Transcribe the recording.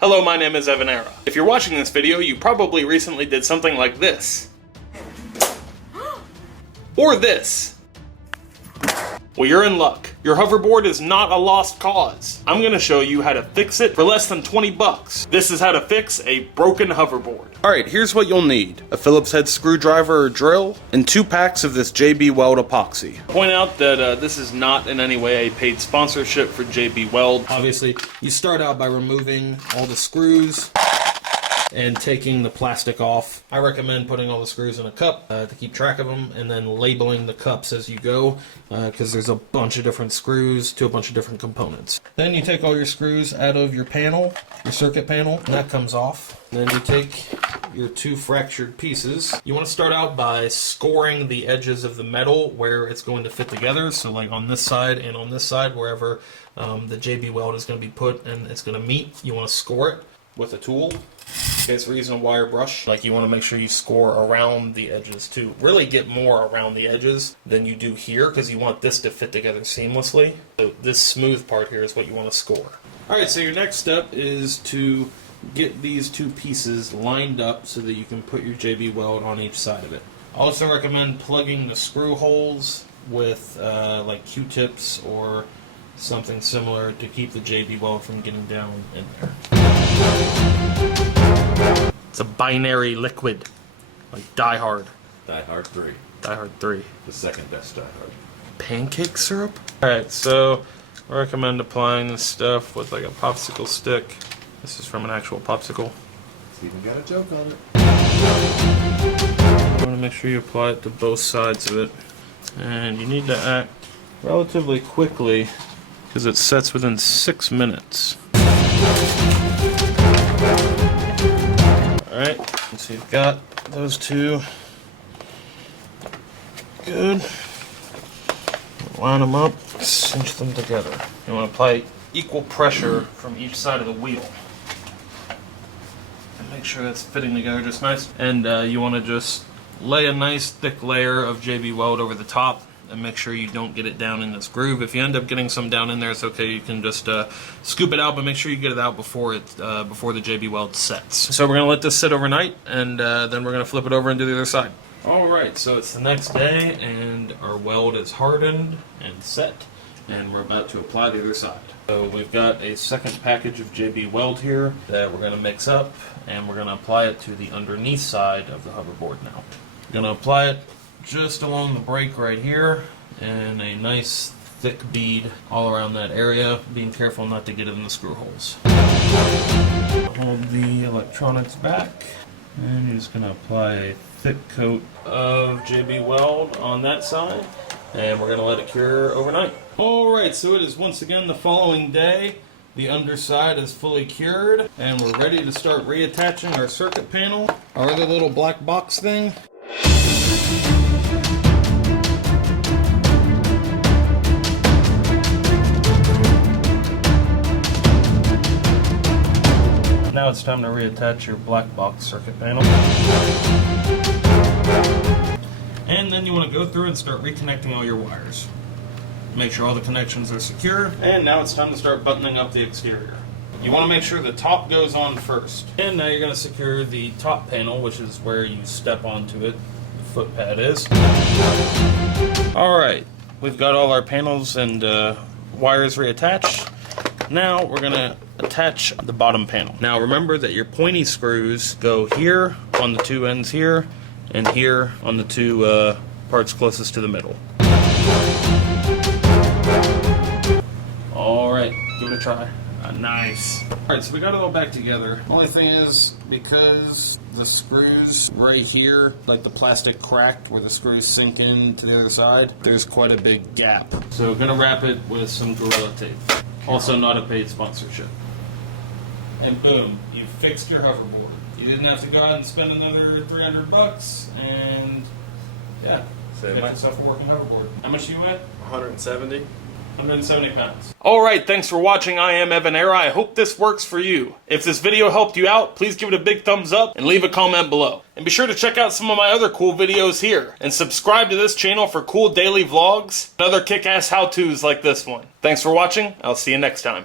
Hello, my name is EvanEra. If you're watching this video, you probably recently did something like this. Or this. Well, you're in luck. Your hoverboard is not a lost cause. I'm gonna show you how to fix it for less than 20 bucks. This is how to fix a broken hoverboard. Alright, here's what you'll need. A Phillips head screwdriver or drill, and 2 packs of this JB Weld epoxy. Point out that this is not in any way a paid sponsorship for JB Weld. Obviously, you start out by removing all the screws and taking the plastic off. I recommend putting all the screws in a cup to keep track of them, and then labeling the cups as you go, because there's a bunch of different screws to a bunch of different components. Then you take all your screws out of your panel, your circuit panel, and that comes off. Then you take your 2 fractured pieces. You want to start out by scoring the edges of the metal where it's going to fit together, so like on this side and on this side, wherever the JB Weld is going to be put and it's going to meet, you want to score it with a tool. Okay, so we're using a wire brush. Like, you want to make sure you score around the edges too. Really get more around the edges than you do here, because you want this to fit together seamlessly. So this smooth part here is what you want to score. Alright, so your next step is to get these 2 pieces lined up so that you can put your JB Weld on each side of it. I also recommend plugging the screw holes with like Q-tips or something similar to keep the JB Weld from getting down in there. It's a binary liquid, like Die Hard. Die Hard 3. Die Hard 3. The second best Die Hard. Pancake syrup? Alright, so I recommend applying this stuff with like a popsicle stick. This is from an actual popsicle. It's even got a joke on it. You want to make sure you apply it to both sides of it. And you need to act relatively quickly, because it sets within 6 minutes. Alright, so you've got those 2. Good. Line them up, cinch them together. You want to apply equal pressure from each side of the wheel. And make sure that's fitting together just nice. And you want to just lay a nice thick layer of JB Weld over the top, and make sure you don't get it down in this groove. If you end up getting some down in there, it's okay. You can just scoop it out, but make sure you get it out before before the JB Weld sets. So we're gonna let this sit overnight, and then we're gonna flip it over and do the other side. Alright, so it's the next day, and our weld is hardened and set, and we're about to apply the other side. So we've got a second package of JB Weld here that we're gonna mix up, and we're gonna apply it to the underneath side of the hoverboard now. We're gonna apply it just along the brake right here, and a nice thick bead all around that area, being careful not to get it in the screw holes. Hold the electronics back, and you're just going to apply a thick coat of JB Weld on that side, and we're going to let it cure overnight. Alright, so it is once again the following day. The underside is fully cured, and we're ready to start reattaching our circuit panel, our other little black box thing. Now it's time to reattach your black box circuit panel. And then you want to go through and start reconnecting all your wires. Make sure all the connections are secure. And now it's time to start buttoning up the exterior. You want to make sure the top goes on first. And now you're going to secure the top panel, which is where you step onto it. The foot pad is. Alright, we've got all our panels and wires reattached. Now we're going to attach the bottom panel. Now remember that your pointy screws go here on the 2 ends here, and here on the 2 parts closest to the middle. Alright, give it a try. Nice. Alright, so we got it all back together. Only thing is, because the screws right here, like the plastic cracked where the screws sink in to the other side, there's quite a big gap. So gonna wrap it with some Gorilla Tape. Also not a paid sponsorship. And boom, you fixed your hoverboard. You didn't have to go out and spend another 300 bucks, and yeah, get yourself a working hoverboard. How much you went? 170. 170 pounds. Alright, thanks for watching. I am EvanEra. I hope this works for you. If this video helped you out, please give it a big thumbs up and leave a comment below. And be sure to check out some of my other cool videos here. And subscribe to this channel for cool daily vlogs and other kick-ass how-tos like this one. Thanks for watching. I'll see you next time.